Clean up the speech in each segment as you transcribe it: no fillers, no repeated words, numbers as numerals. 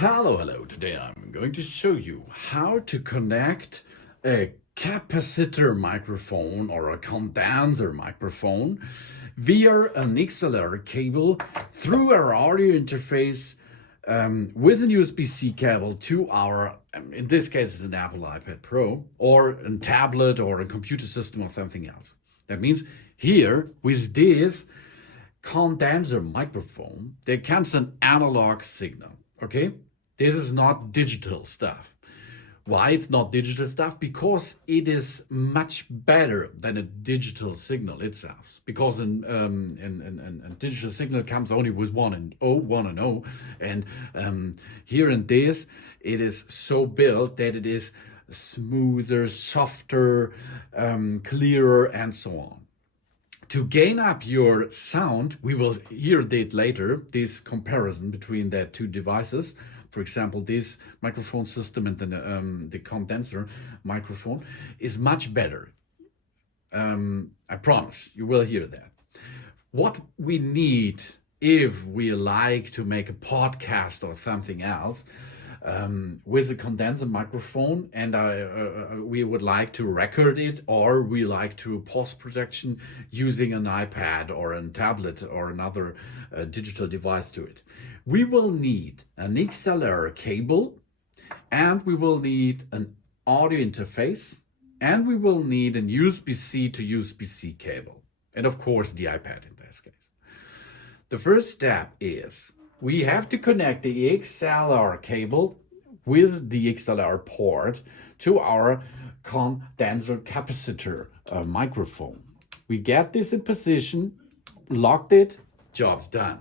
Hello. Today I'm going to show you how to connect a capacitor microphone or a condenser microphone via an XLR cable through our audio interface with a USB-C cable to our, in this case, it's an Apple iPad Pro or a tablet or a computer system or something else. That means here with this condenser microphone, there comes an analog signal. Okay, this is not digital stuff. Why it's not digital stuff? Because it is much better than a digital signal itself. Because a digital signal comes only with one and O, and here in this, it is so built that it is smoother, softer, clearer, and so on. To gain up your sound, we will hear that later, this comparison between the two devices. For example, this microphone system and then the condenser microphone is much better. I promise, you will hear that. What we need if we like to make a podcast or something else, with a condenser microphone, and we would like to record it, or we like to post-production using an iPad or a tablet or another digital device to it. We will need an XLR cable, and we will need an audio interface, and we will need an USB-C to USB-C cable, and of course the iPad in this case. The first step is we have to connect the XLR cable with the XLR port to our condenser capacitor microphone. We get this in position, locked it, job's done.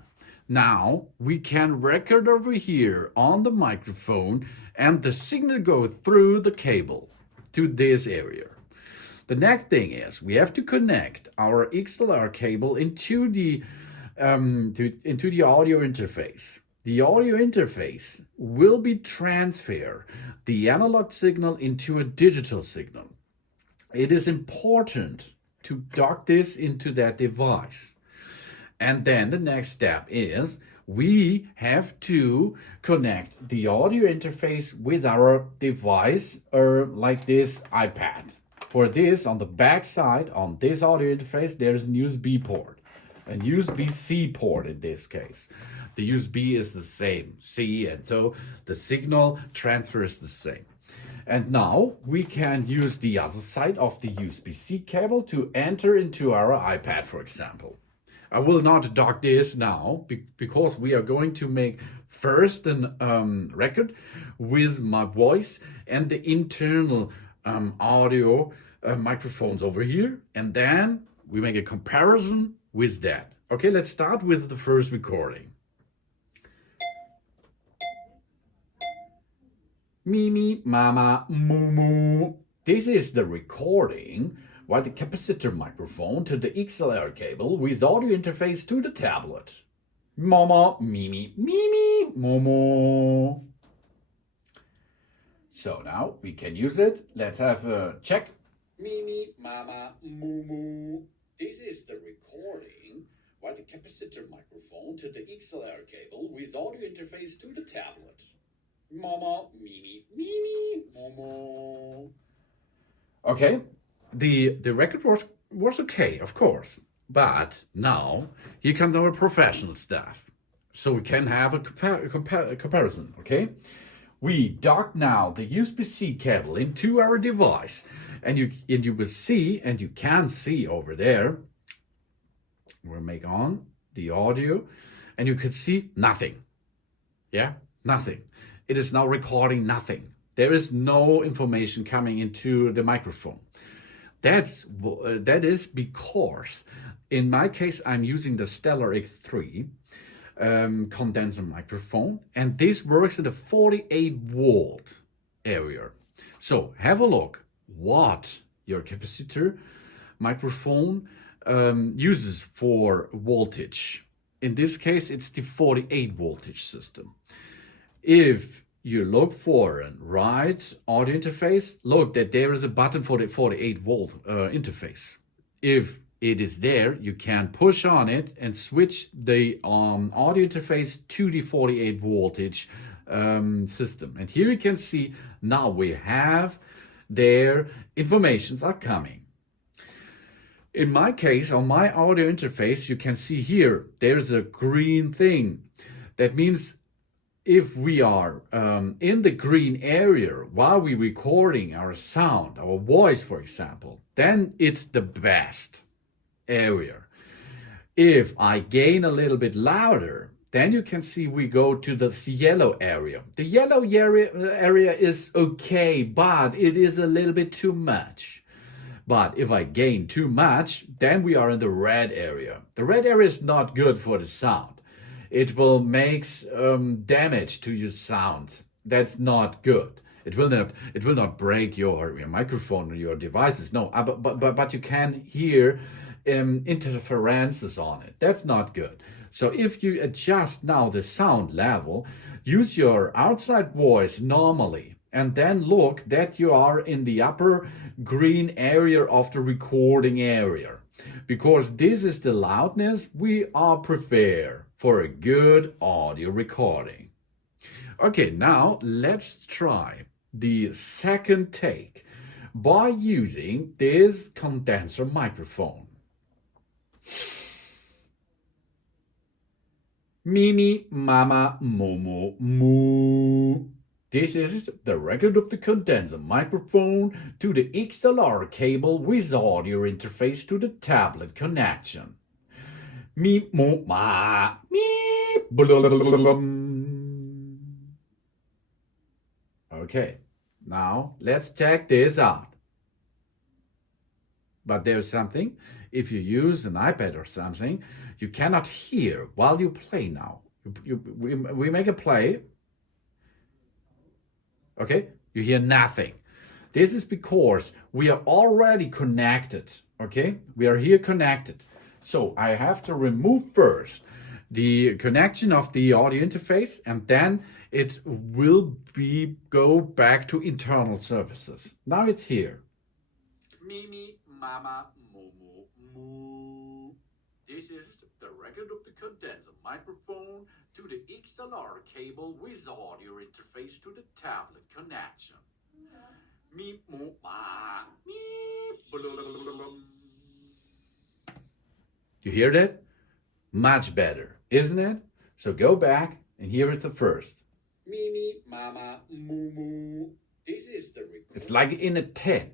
Now we can record over here on the microphone and the signal goes through the cable to this area. The next thing is we have to connect our XLR cable into the audio interface. The audio interface will be transfer the analog signal into a digital signal. It is important to dock this into that device. And then the next step is we have to connect the audio interface with our device, or like this iPad. For this, on the back side, on this audio interface, there's an USB port. A USB-C port in this case. The USB is the same, C, and so the signal transfer is the same. And now we can use the other side of the USB-C cable to enter into our iPad, for example. I will not dock this now because we are going to make first an record with my voice and the internal audio microphones over here, and then we make a comparison with that. Okay, let's start with the first recording. Mimi, mama, moo moo. This is the recording via the capacitor microphone to the XLR cable with audio interface to the tablet. Mama, mimi, mimi, moo moo. So now we can use it. Let's have a check. Mimi, mama, moo moo. This is the recording via the capacitor microphone to the XLR cable with audio interface to the tablet. Mama, mimi, mimi, momo. Okay, the record was okay, of course, but now here comes our professional stuff. So we can have a comparison, okay? We dock now the USB-C cable into our device, and you will see, and you can see over there, we'll make on the audio, and you can see nothing. Yeah, nothing. It is now recording nothing. There is no information coming into the microphone. That is because, in my case, I'm using the Stellar X3 condenser microphone, and this works in the 48 volt area. So have a look what your capacitor microphone uses for voltage. In this case, it's the 48 voltage system. If you look for a right audio interface, look that there is a button for the 48 volt interface. If it is there, you can push on it and switch the audio interface to the 48 voltage system. And here you can see now we have their informations are coming. In my case, on my audio interface, you can see here, there's a green thing. That means if we are in the green area while we're recording our sound, our voice, for example, then it's the best area. If I gain a little bit louder, then you can see we go to the yellow area. The yellow area is okay, but it is a little bit too much. But if I gain too much, then we are in the red area. The red area is not good for the sound. It will make damage to your sound. That's not good. It will not break your microphone or your devices. No, but you can hear interferences on it. That's not good. So if you adjust now the sound level, use your outside voice normally, and then look that you are in the upper green area of the recording area, because this is the loudness we are prefer for a good audio recording. Okay, now let's try the second take by using this condenser microphone. Mimi, mama, momo, moo. This is the record of the condenser microphone to the XLR cable with audio interface to the tablet connection. Me, mo, ma, me, Okay, now let's check this out. But there's something, if you use an iPad or something, you cannot hear while you play now. We make a play. Okay, you hear nothing. This is because we are already connected. Okay, we are here connected. So I have to remove first the connection of the audio interface, and then it will go back to internal services. Now it's here. Mimi, mama, momo, moo. This is the record of the condenser microphone to the XLR cable with audio interface to the tablet connection. Me, mo, ma, me. You hear that? Much better, isn't it? So go back and hear it the first. Mimi, mama, moo, moo. This is the record. It's like in a 10.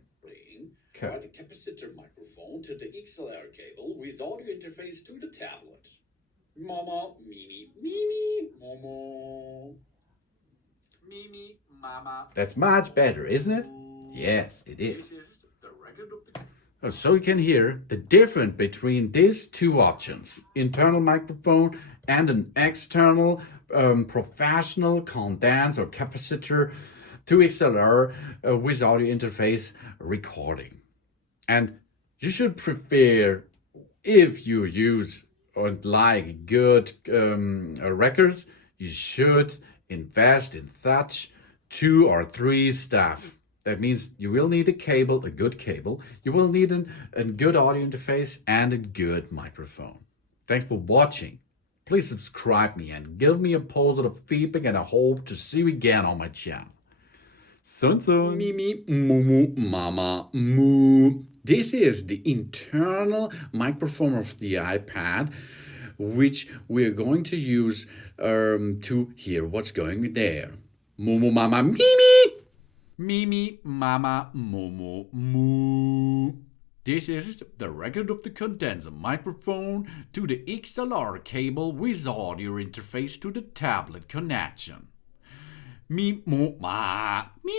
Okay. By the capacitor microphone to the XLR cable with audio interface to the tablet. Mama, mimi, mimi, momo. Mimi, mama. That's much better, isn't it? Yes, it is. So you can hear the difference between these two options, internal microphone and an external professional condenser or capacitor to XLR with audio interface recording. And you should prefer, if you use or like good records, you should invest in such 2 or 3 stuff. That means you will need a cable, a good cable. You will need a good audio interface and a good microphone. Thanks for watching. Please subscribe me and give me a positive feedback, and I hope to see you again on my channel. Sun. Mimi, mumu, mama, moo. This is the internal microphone of the iPad, which we're going to use to hear what's going there. Mumu, mama, mimi. Mimi, mama, momo, moo. This is the record of the condenser microphone to the XLR cable with audio interface to the tablet connection. Me, mo, ma, me.